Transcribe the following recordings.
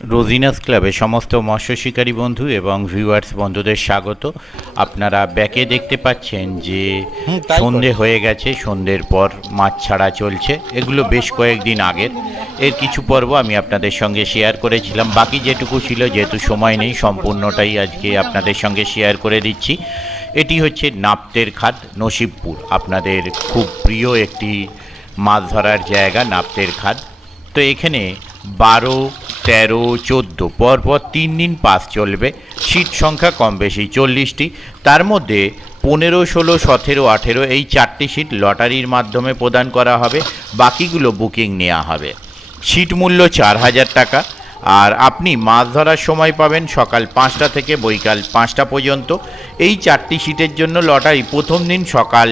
রোজিনাস ক্লাবে সমস্ত মৎস্য শিকারী বন্ধু এবং ভিউয়ার্স বন্ধুদের স্বাগত। আপনারা ব্যাকে দেখতে পাচ্ছেন যে সন্ধে হয়ে গেছে, সন্ধ্যের পর মাছ ছাড়া চলছে। এগুলো বেশ কয়েকদিন আগের, এর কিছু পর্ব আমি আপনাদের সঙ্গে শেয়ার করেছিলাম। বাকি যেটুকু ছিল, যেহেতু সময় নেই, সম্পূর্ণটাই আজকে আপনাদের সঙ্গে শেয়ার করে দিচ্ছি। এটি হচ্ছে নাপ্তের খাদ, নসিবপুর। আপনাদের খুব প্রিয় একটি মাছ ধরার জায়গা নাপ্তের খাদ। তো এখানে 12, 13, 14 পরপর 3 দিন পাস চলবে। সিট সংখ্যা কম বেশি 40টি। তার মধ্যে 15, 16, 17, 18 এই 4টি সিট লটারির মাধ্যমে প্রদান করা হবে, বাকিগুলো বুকিং নেওয়া হবে। সিট মূল্য 4000 টাকা। আর আপনি মাছ ধরার সময় পাবেন সকাল 5টা থেকে বৈকাল 5টা পর্যন্ত। এই 4টি সিটের জন্য লটারি প্রথম দিন সকাল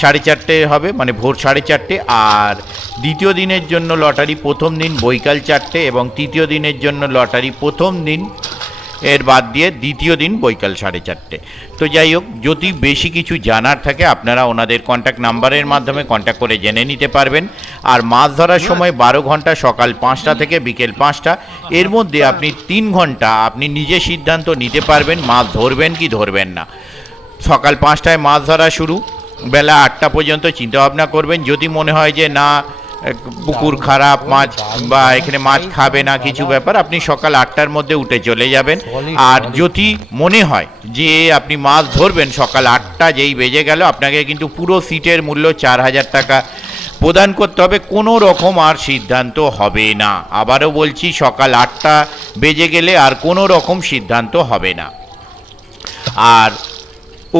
4:30 হবে, মানে ভোর 4:30। আর দ্বিতীয় দিনের জন্য লটারি প্রথম দিন বৈকাল 4টে, এবং তৃতীয় দিনের জন্য লটারি প্রথম দিন এর বাদ দিয়ে দ্বিতীয় দিন বৈকাল 4:30। তো যাই হোক, যদি বেশি কিছু জানার থাকে আপনারা ওনাদের কন্ট্যাক্ট নাম্বারের মাধ্যমে কন্ট্যাক্ট করে জেনে নিতে পারবেন। আর মাছ ধরার সময় 12 ঘন্টা, সকাল 5টা থেকে বিকেল 5টা। এর মধ্যে আপনি 3 ঘন্টা আপনি নিজে সিদ্ধান্ত নিতে পারবেন মাছ ধরবেন কি ধরবেন না। সকাল 5টায় মাছ ধরা শুরু, বেলা 8টা পর্যন্ত চিন্তাভাবনা করবেন। যদি মনে হয় যে না, পুকুর খারাপ, মাছ বা এখানে মাছ খাবে না, কিছু ব্যাপার, আপনি সকাল 8টার মধ্যে উঠে চলে যাবেন। আর যদি মনে হয় যে আপনি মাছ ধরবেন, সকাল 8টা যেই বেজে গেল, আপনাকে কিন্তু পুরো সিটের মূল্য 4000 টাকা প্রদান করতে হবে। কোনো রকম আর সিদ্ধান্ত হবে না। আবারও বলছি, সকাল 8টা বেজে গেলে আর কোনো রকম সিদ্ধান্ত হবে না। আর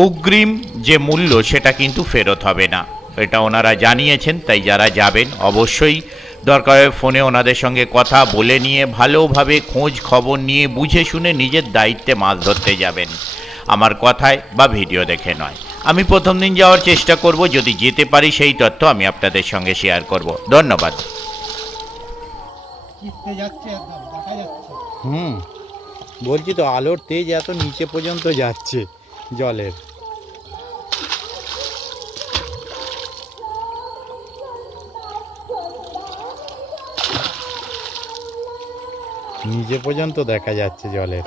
অগ্রিম যে মূল্য সেটা কিন্তু ফেরত হবে না, এটা ওনারা জানিয়েছেন। তাই যারা যাবেন অবশ্যই দরকার ফোনে ওনাদের সঙ্গে কথা বলে নিয়ে ভালোভাবে খোঁজ খবর নিয়ে বুঝে শুনে নিজের দায়িত্বে মাছ ধরতে যাবেন, আমার কথায় বা ভিডিও দেখে নয়। আমি প্রথম দিন যাওয়ার চেষ্টা করব, যদি যেতে পারি সেই তথ্য আমি আপনাদের সঙ্গে শেয়ার করব। ধন্যবাদ। বলছি তো, আলোর তেজ এত নিচে পর্যন্ত যাচ্ছে জলের। নিচে পর্যন্ত দেখা যাচ্ছে জলের।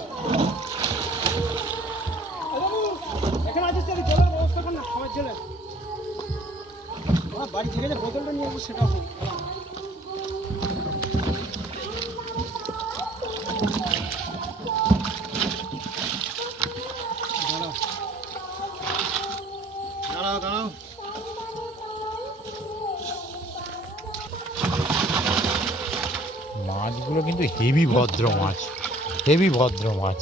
মাছগুলো কিন্তু হেভি ভদ্র মাছ, হেভি ভদ্র মাছ।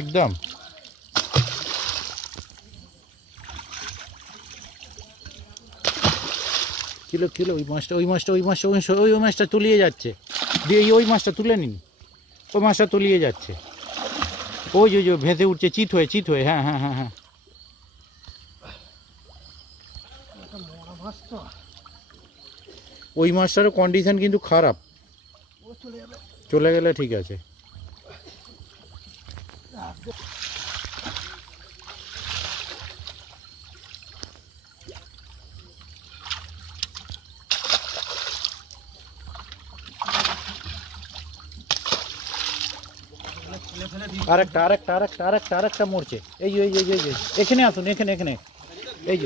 একদম। কিলো কিলো ওই মাছটা তুলিয়ে যাচ্ছে। দিয়ে ওই মাছটা তুলে নিন, ওই মাছটা তুলিয়ে যাচ্ছে। ওই যে ভেসে উঠছে, চিত হয়ে। হ্যাঁ হ্যাঁ হ্যাঁ হ্যাঁ। ওই মাছটারও কন্ডিশন কিন্তু খারাপ, চলে গেলে ঠিক আছে। আরেকটা মরছে। এই যে এখানে আসুন, এখানে এই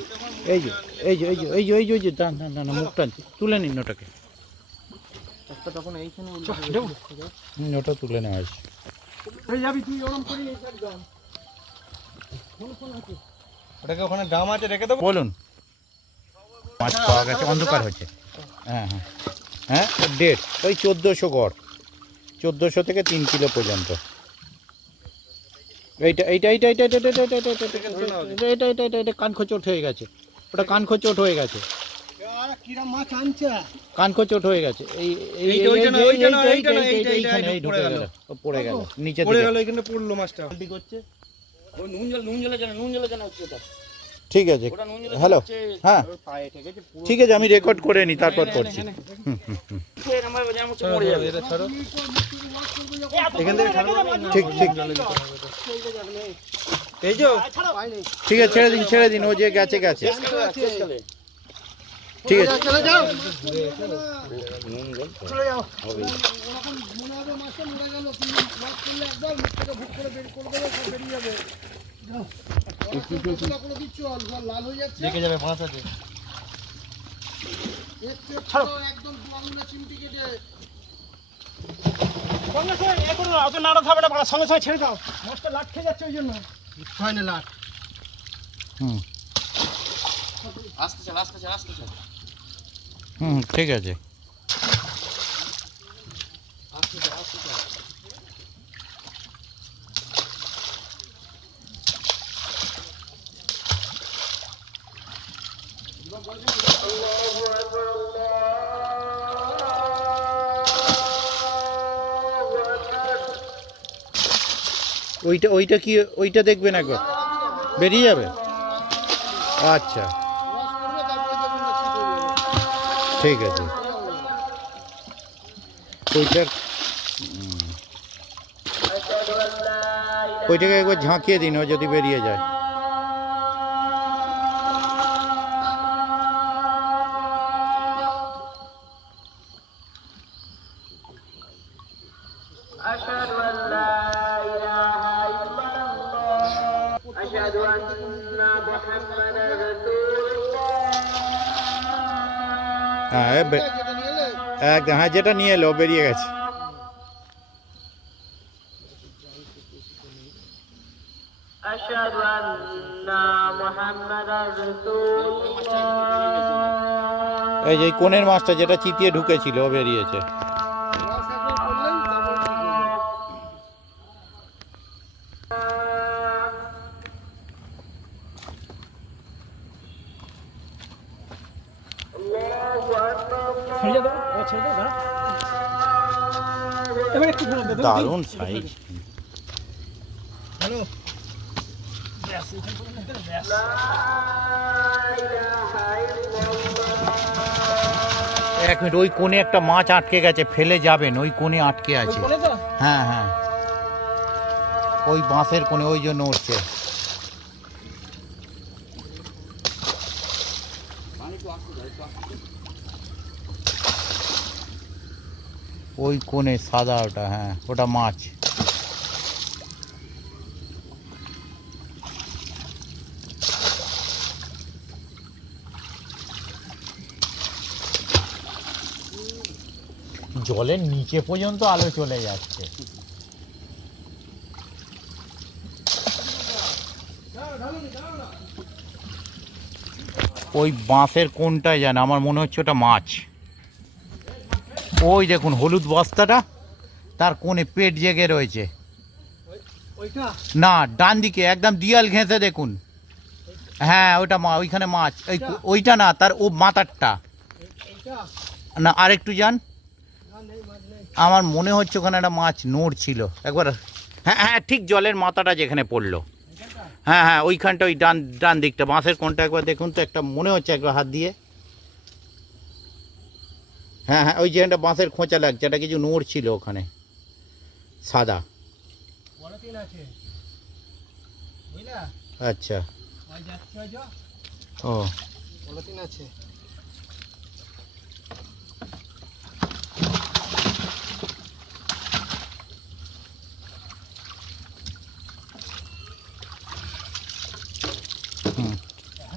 যে দান মুখটা তুলে নিন, ওটাকে ওটা তুলে নেওয়া আছে। ওখানে ড্রাম আছে, রেখে দেবো। বলুন। মাছ পাওয়া গেছে, অন্ধকার হচ্ছে। হ্যাঁ হ্যাঁ হ্যাঁ, ডেট ওই 1400 গড়, 1400 থেকে 3 কিলো পর্যন্ত। এইটা কান খোঁচট হয়ে গেছে, ওটা কান খোঁচট হয়ে গেছে। কিরা মাছ আনছে কানকো চোট হয়ে গেছে এই পড়ে গেল নিচে পড়ে গেল এখানে পড়লো মাছটা উল্টি করছে ঠিক আছে হ্যালো হ্যাঁ ঠিক আছে আমি রেকর্ড করে নিই তারপর করছি ঠিক ঠিক এই যে ঠিক আছে ছেড়ে দিন ও যে গেছে ঠিক আছে চলে যাও দেখে যাবে মাছ আছে একদম চিমটি কেটে সঙ্গে সঙ্গে ছেড়ে দাও মাছটা লাট খেয়ে যাচ্ছে ওই জন্য হয় না লাট আস্তে চল ঠিক আছে ওইটা কি ওইটা দেখবেন একবার বেরিয়ে যাবে আচ্ছা ঠিক আছে ওইটাকে একবার ঝাঁকিয়ে দিন ও যদি বেরিয়ে যায় হ্যাঁ যেটা নিয়ে এলো বেরিয়ে গেছে এই যে কোণের মাছটা যেটা চিতিয়ে ঢুকেছিল ও বেরিয়েছে দারুণ সাইজ হ্যালো এক মিনিট ওই কোণে একটা মাছ আটকে গেছে ফেলে যাবেন ওই কোণে আটকে আছে হ্যাঁ ওই বাঁশের কোণে ওই জন্য উঠছে ওই কোণে সাদা ওটা হ্যাঁ ওটা মাছ জলের নিচে পর্যন্ত আলো চলে যাচ্ছে ওই বাঁশের কোনটায় জানে আমার মনে হচ্ছে ওটা মাছ ওই দেখুন হলুদ বস্তাটা তার কোণে পেট জেগে রয়েছে না ডান দিকে একদম দিয়াল ঘেঁষে দেখুন হ্যাঁ ওইটা ওইখানে মাছ ওইটা না তার ও মাথারটা না আরেকটু যান আমার মনে হচ্ছে ওখানে একটা মাছ নড়ছিল একবার হ্যাঁ ঠিক জলের মাথাটা যেখানে পড়লো হ্যাঁ ওইখানটা ওই ডান দিকটা বাঁশের কোনটা একবার দেখুন তো একটা মনে হচ্ছে একবার হাত দিয়ে হ্যাঁ ওই যেখানটা বাঁশের খোঁচা লাগছে এটা কিছু নড়ছিল ওখানে সাদা আচ্ছা ও আছে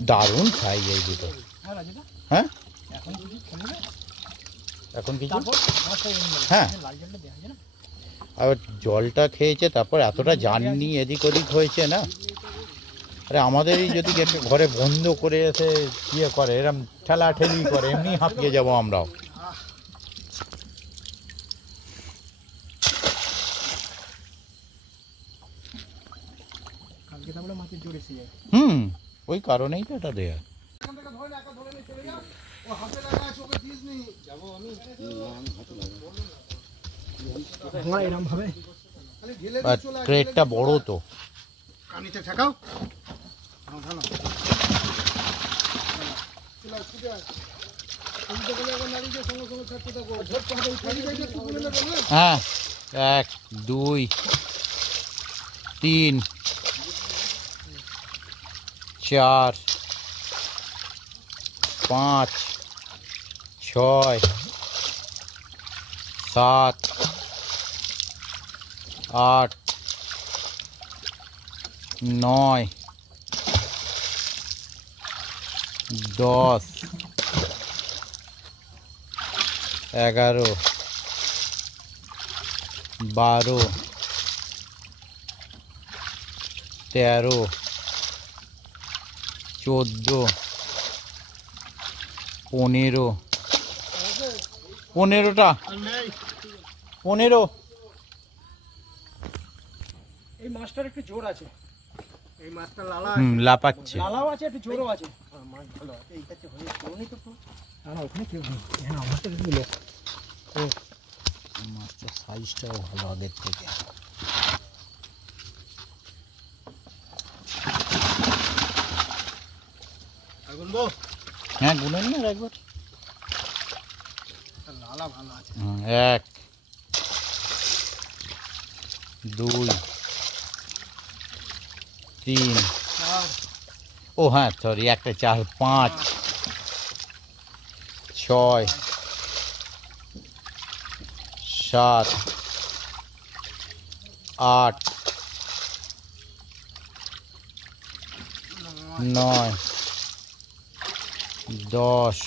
দারুণ সাইজ এই দুটো হ্যাঁ এখন কিছু হ্যাঁ আর জলটা খেয়েছে তারপর এতটা জার্নি এদিক ওদিক হয়েছে না আরে আমাদেরই যদি ঘরে বন্ধ করে এসে ইয়ে করে এরম ঠেলাঠেলি করে এমনি হাঁপিয়ে যাবো আমরাও ওই কারণেই তো এটা দেয়া এরকম ভাবে ক্রেটটা বড় তো। কানিতে ঠেকাও। হ্যাঁ, 1 2 3 4 5 6 7 8 9 10 11 12 13 14 15 15টা 15 এই মাছটার একটু জোর আছে। এই মাছটা লালা লাপাচ্ছে। লালাও আছে, একটু জোরও আছে। মাছ ভালো আছে। এই কাছে হয়ে কোনি তো না, ওখানে কেউ নেই। হ্যাঁ, আমারটা একটু লোক। মাছটার সাইজটাও ভালো আগের থেকে। আর গুনবো? হ্যাঁ, গুনেন না একবার। লালা ভালো আছে। 1 2 3 ও হ্যাঁ সরি, একটা 4 5 6 7 8 9 10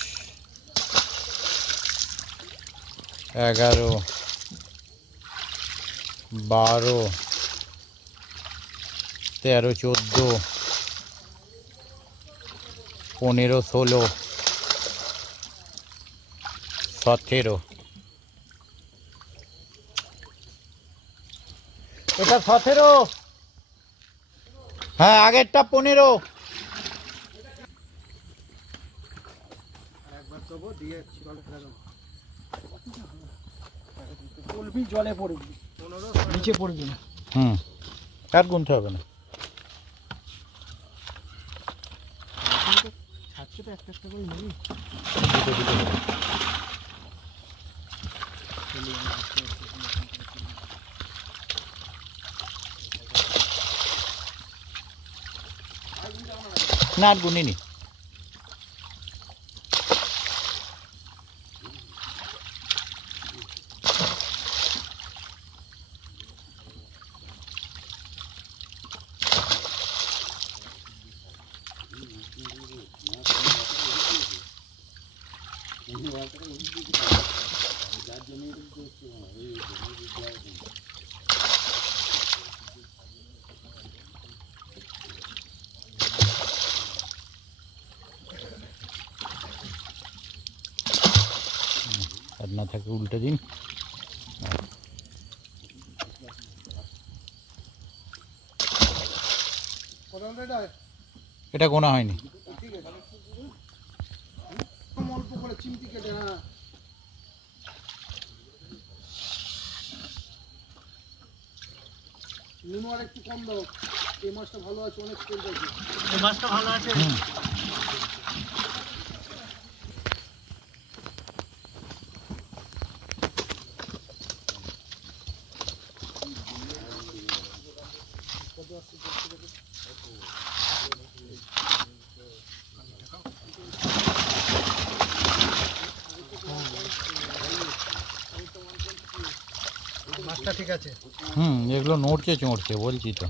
11 12 13 14 15 16 17 এটা 17 হ্যাঁ আগেরটা 15 একবার তবু দিয়ে জলে ফেলে দেবো। পড়বি, জলে পড়বি, নিচে পড়বি না। আর গুনতে হবে না। ছাড়ছে তো একটা একটা করে নিবি। না আর গুনিনি। আর না থাকে উল্টে দিন। এটা গোনা হয়নি। অল্প করে চিমটি কেটে না। নুন আর একটু কম দাও। এই মাছটা ভালো আছে, অনেক তেল আছে। এই মাছটা ভালো আছে। মাছটা ঠিক আছে। এগুলো নড়ছে চড়ছে বলছি তো।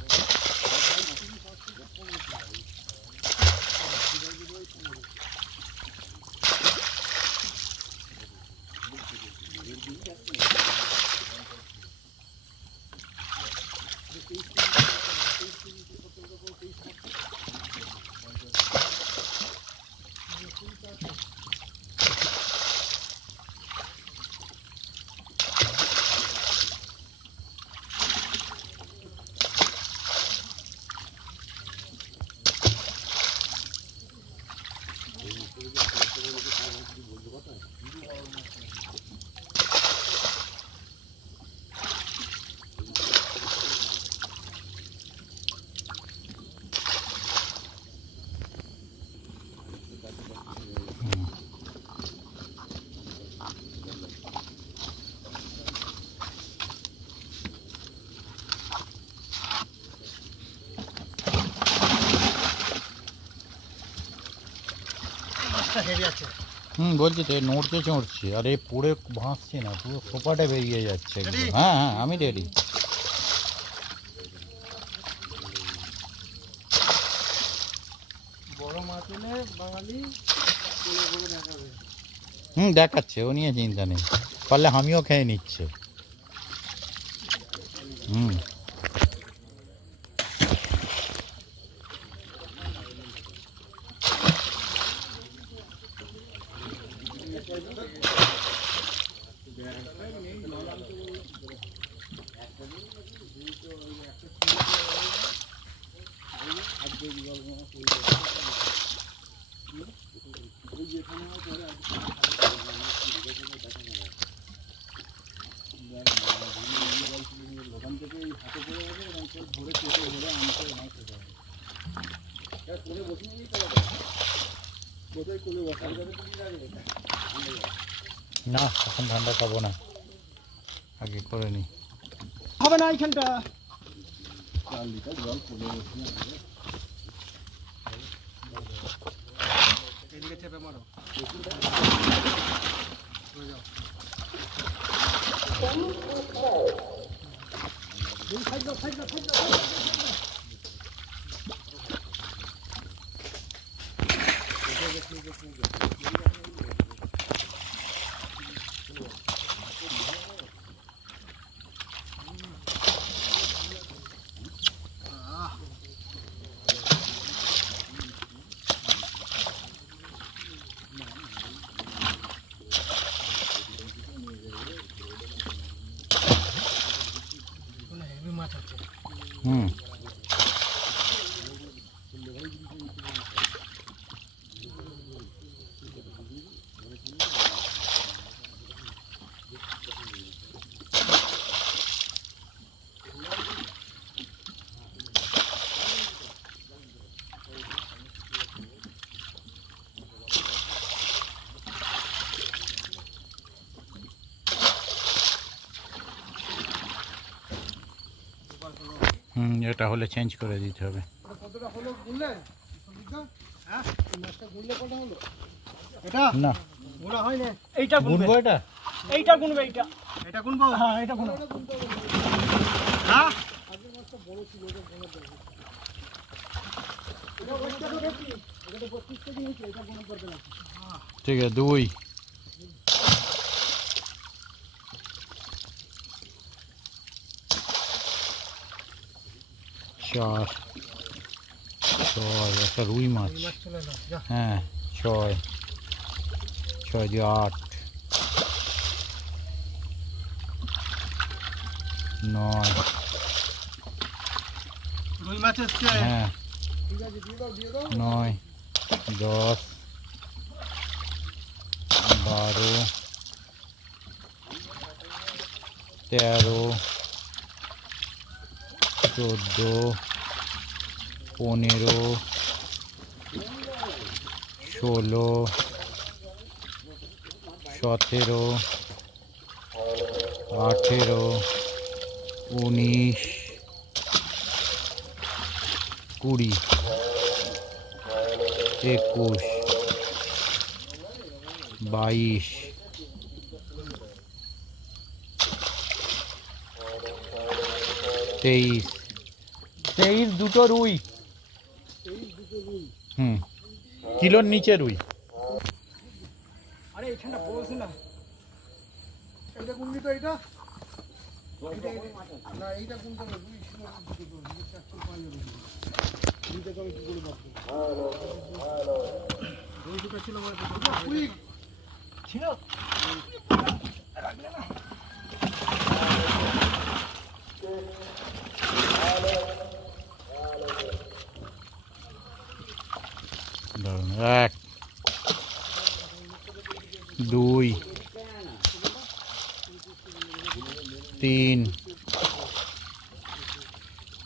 মাছটা হেভি আছে। বলছি তো নড়ছে চড়ছে, আর এ পড়ে ভাসছে না, পুরো সোপাটে বেরিয়ে যাচ্ছে একদম। হ্যাঁ হ্যাঁ আমি রেডি। বড় মাছ এলে বাঙালি দেখাবে। দেখাচ্ছে, ও নিয়ে চিন্তা নেই, পারলে আমিও খেয়ে নিচ্ছে। না এখন ঠান্ডা খাবো না, আগে করে নি। হবে না এইখানটা। এদিকে চেপে মারো। হেভি মাছ আছে। এটা হলে চেঞ্জ করে দিতে হবে। কতটা হলো গুনলেন? হ্যাঁ মাছটা গুনলে কত হলো? এটা না গুনা হয় না। এইটা গুনবো, এটা এইটা গুনবে। এটা গুনবো। হ্যাঁ এটা গুনবো। হ্যাঁ আগের মাছটা বড় ছিল, এটা গুনে দেব। এটা ওইটা তো দেখি, এটা তো 32 কেজি হচ্ছে, এটা গুণ করতে লাগবে। ঠিক আছে 2 4 6 একটা রুই মাছ। মাছ চলে না যা। হ্যাঁ 6 6 দিয়ে 8 9 রুই মাছ এসছে। হ্যাঁ ঠিক আছে দিয়ে দাও 9 10 12 13 14 15 16 17 18 19 20 21 22 23 23 দুটো রুই। কিলোর নিচে রুই। আরে এখানটা বলছ না। এটা গুনবি তো এটা? না এইটা গুনতে হবে। দুই ছিল দুটো দুটো চারটে পাই যাবে। দুইটা কবে কি করে মাপবো? দুই দুটো ছিল মানে কুইক ছিল। রাখলে না। ধরুন 1 2 3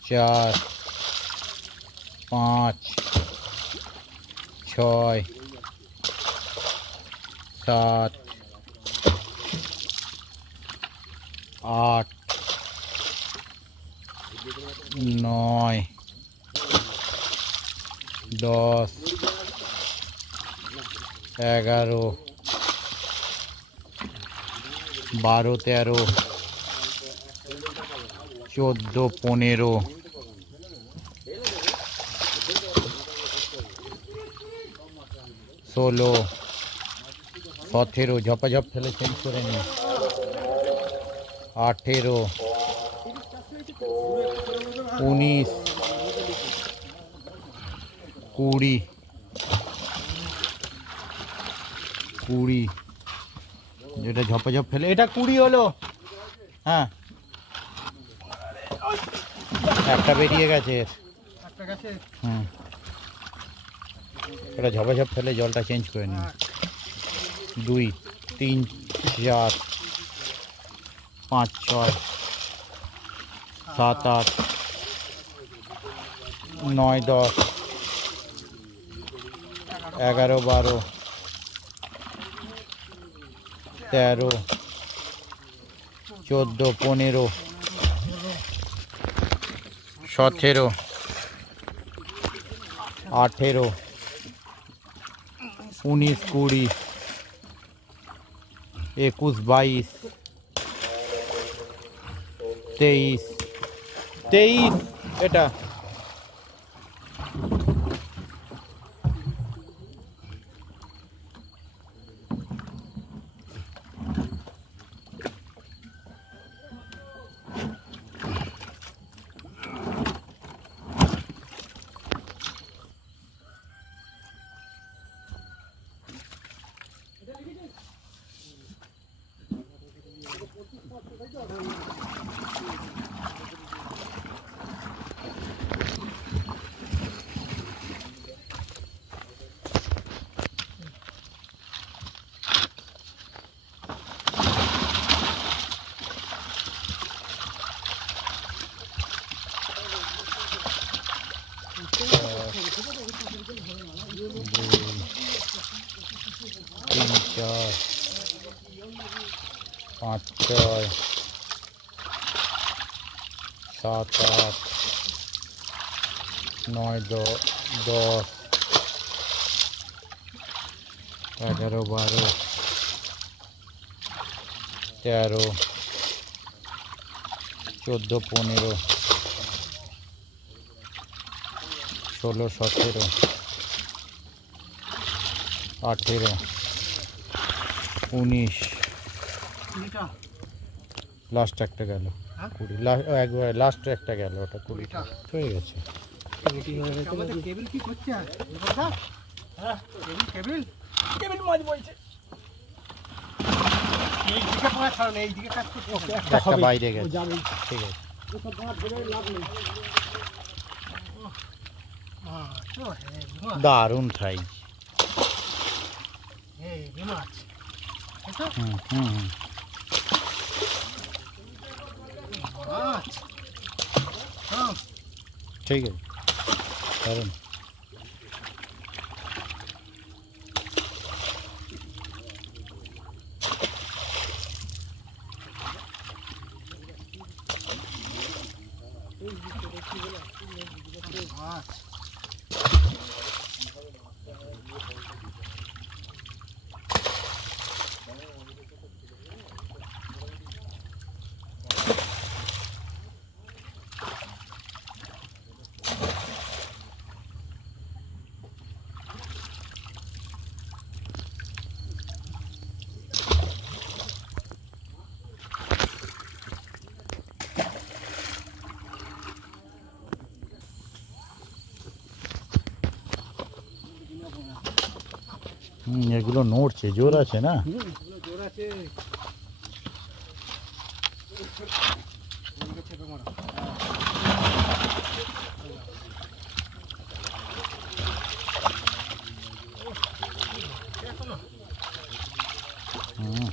4 5 6 7 8 9 10 11, 12, 13, 14, 15, 16, 17, ঝপাঝপ ফেলে চেঞ্জ করে নি, 18, 19, 20, 20, যেটা ঝপাঝপ ফেলে এটা 20 হলো। হ্যাঁ, একটা বেরিয়ে গেছে। হুম, এটা ঝপাঝপ ফেলে জলটা চেঞ্জ করে নিন। 2, 3, 4, 5, 6, 7, 8, 9, 10, 11, 12, 13, 14, 15, 17, 18, 19, 20, 21, 22, 23, 23, এটা তিন, চার, 5, 6, 7, 8, 9, 10, 11, 12, 13, 14, 15, 16, 17, 18, 19, লাস্ট একটা গেল 20, একবার লাস্ট একটা গেল, ওটা 20টা হয়ে গেছে। কেবিল কি করছে? হ্যাঁ, কেবিল কেবিল মাছ বলছে। এই দিকে পড়া ছাড়ো, এই দিকে কাজ করতে হবে। একটা বাইরে গেছে, ঠিক আছে। সব মাছ ধরে লাভ নেই। তো হ্যাঁ, দারুণ সাইজ। এই মাছ। এটা হুম হুম হুম। মাছ। হ্যাঁ, ঠিক আছে, দারুণ। মাছ। এগুলো নড়ছে, জোর আছে না? জোর আছে। হুম।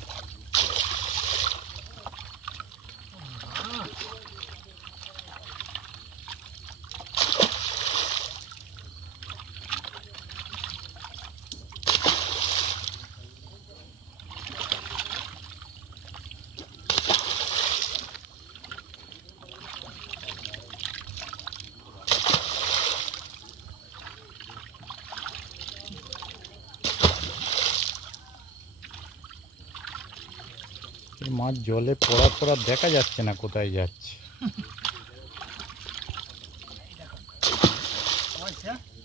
মাছ জলে পড়া দেখা যাচ্ছে না কোথায় যাচ্ছে।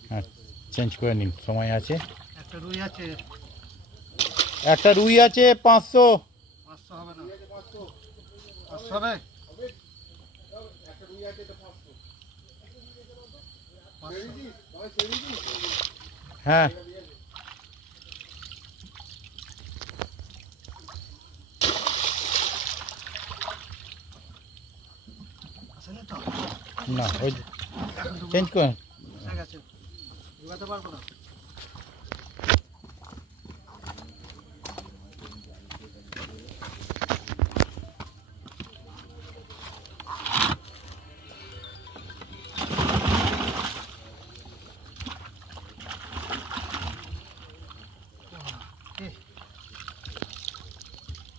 হ্যাঁ, চেঞ্জ করে নিন, সময় আছে। একটা রুই আছে, একটা রুই আছে 500। 500 হবে না, 500 হবে। হ্যাঁ আসেনি তো, না, ওই চেঞ্জ করে ঠিক আছে, ঢুকাতে পারবো না।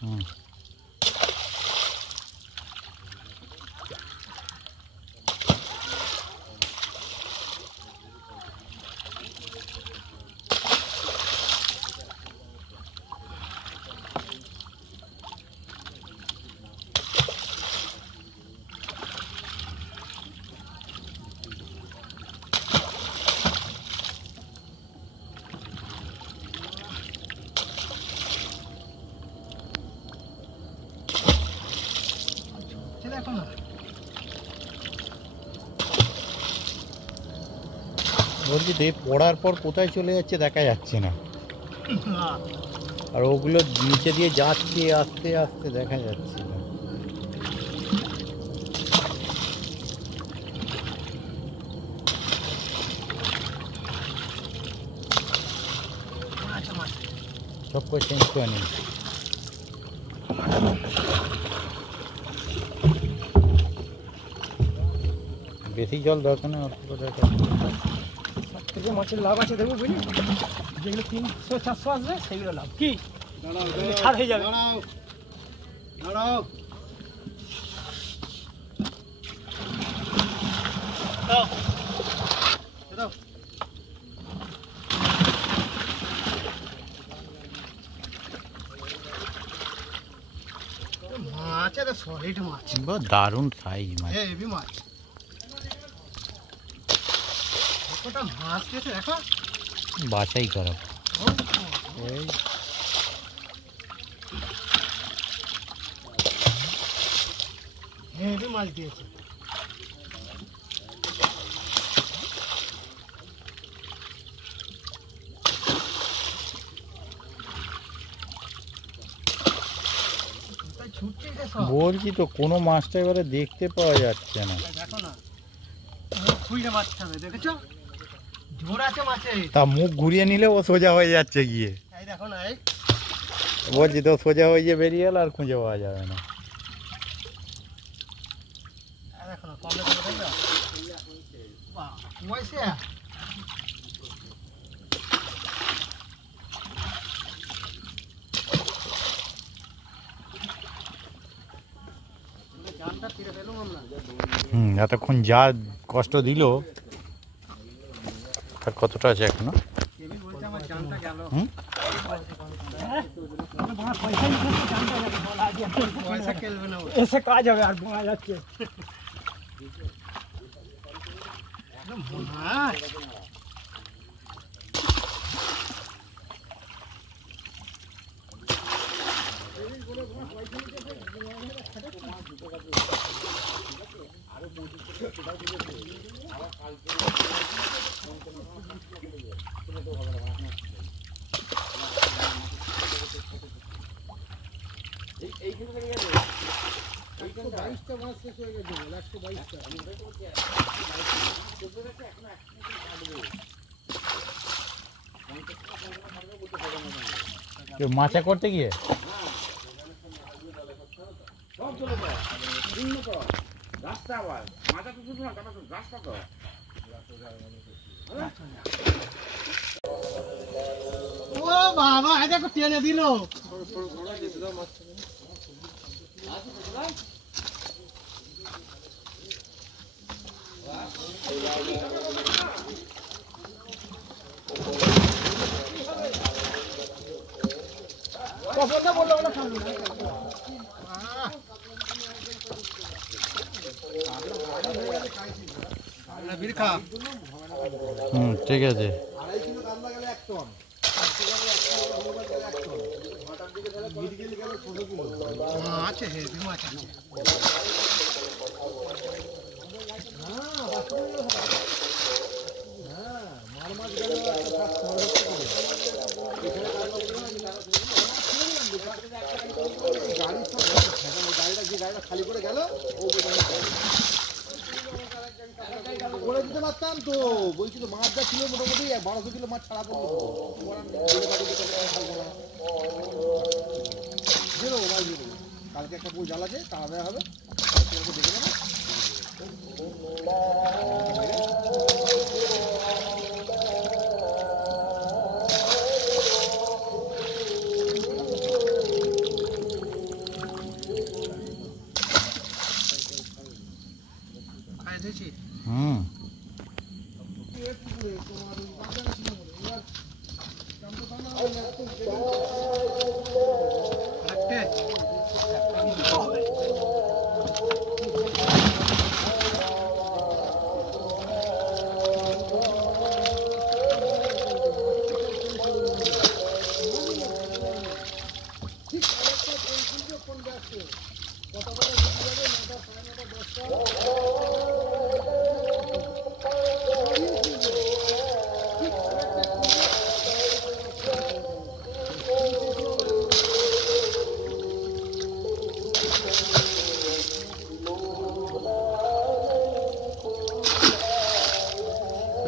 হুম। দেখো না, বলছি তো পড়ার পর কোথায় চলে যাচ্ছে দেখা যাচ্ছে না, আর ওগুলো নিচে দিয়ে যাচ্ছে আস্তে আস্তে দেখা যাচ্ছে না। সব করে চেঞ্জ করে নিন। বেশি জল দরকার নেই, অল্প করে দরকার। সব থেকে মাছের লাভ আছে দেবো, বুঝলি, যেগুলো 300-400 আসবে সেগুলো লাভ। কি ছাড় হয়ে যাবে। দাঁড়াও, মাছ আছে, সলিড মাছ, দারুণ সাইজ মাছ। হেভি মাছ। কতটা মাছ দিয়েছে দেখো, বাছাই করা। এই হেভি মাছ দিয়েছে। ছুটছে যে সব, বলছি তো কোনো মাছটা এবারে দেখতে পাওয়া যাচ্ছে না। দেখো না, খুঁড়ে মাছ খাবে, দেখেছো, জোর আছে মাছে। তা মুখ ঘুরিয়ে নিলে ও সোজা হয়ে যাচ্ছে গিয়ে। এই দেখো না, এই বলছি তো সোজা হয়ে গিয়ে বেরিয়ে গেল, আর খুঁজে পাওয়া যাবে না। দেখো না, কমলে দেখো, দেখো বাহ, কুয়াইছে। জানটা ফিরে পেলাম আমরা। এতক্ষণ যা কষ্ট দিল, আর কতটা আছে এখনো? কেবি বলছে আমার জানটা গেল। হুম, পয়সা খেলবে না, এসে কাজ হবে, আর বোনা যাচ্ছে। মাছ মাছা করতে গিয়ে ও বাবা, এই দেখো টেনে দিল। বললো দেখা ঠিক আছে। আছে হেভি মাছ আছে। গাড়িটা খালি করে গেল করে দিতে পারতাম তো, বলছি তো মাছ যা ছিল মোটামুটি 1200 কিলো মাছ ছাড়া পড়লো। কালকে একটা পুরো জাল আছে, তাড়া দেওয়া হবে, দেখে নেবে। হুম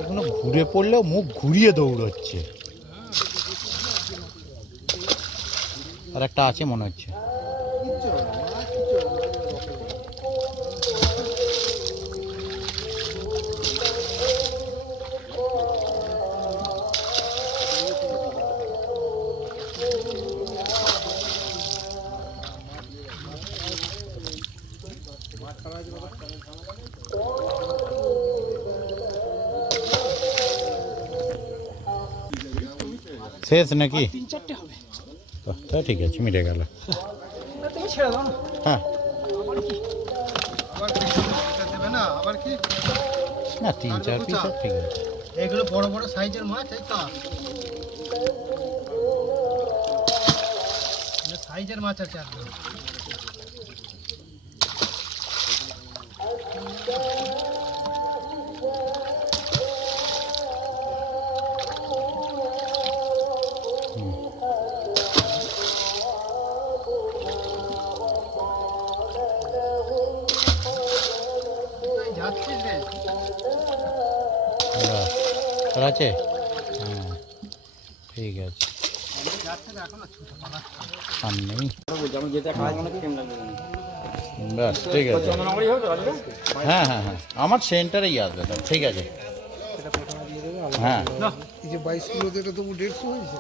এগুলো ঘুরে পড়লেও মুখ ঘুরিয়ে দৌড়চ্ছে। আর একটা আছে মনে হচ্ছে। শেষ নাকি? 3-4টে হবে। তা ঠিক আছে, মিটে গেল। তুমি ছেড়ে দাও না। হ্যাঁ না 3-4 পিস সব ঠিক আছে। এগুলো বড় বড় সাইজের মাছ, এই তো সাইজের মাছ আছে একদম। যাচ্ছিস রে? আছে? হ্যাঁ ঠিক আছে। সামনেই ব্যাস ঠিক আছে। হ্যাঁ হ্যাঁ হ্যাঁ আমার সেন্টারেই আসবে তো, ঠিক আছে। হ্যাঁ 22 কিলোতে এটা তো 150 হয়েছে।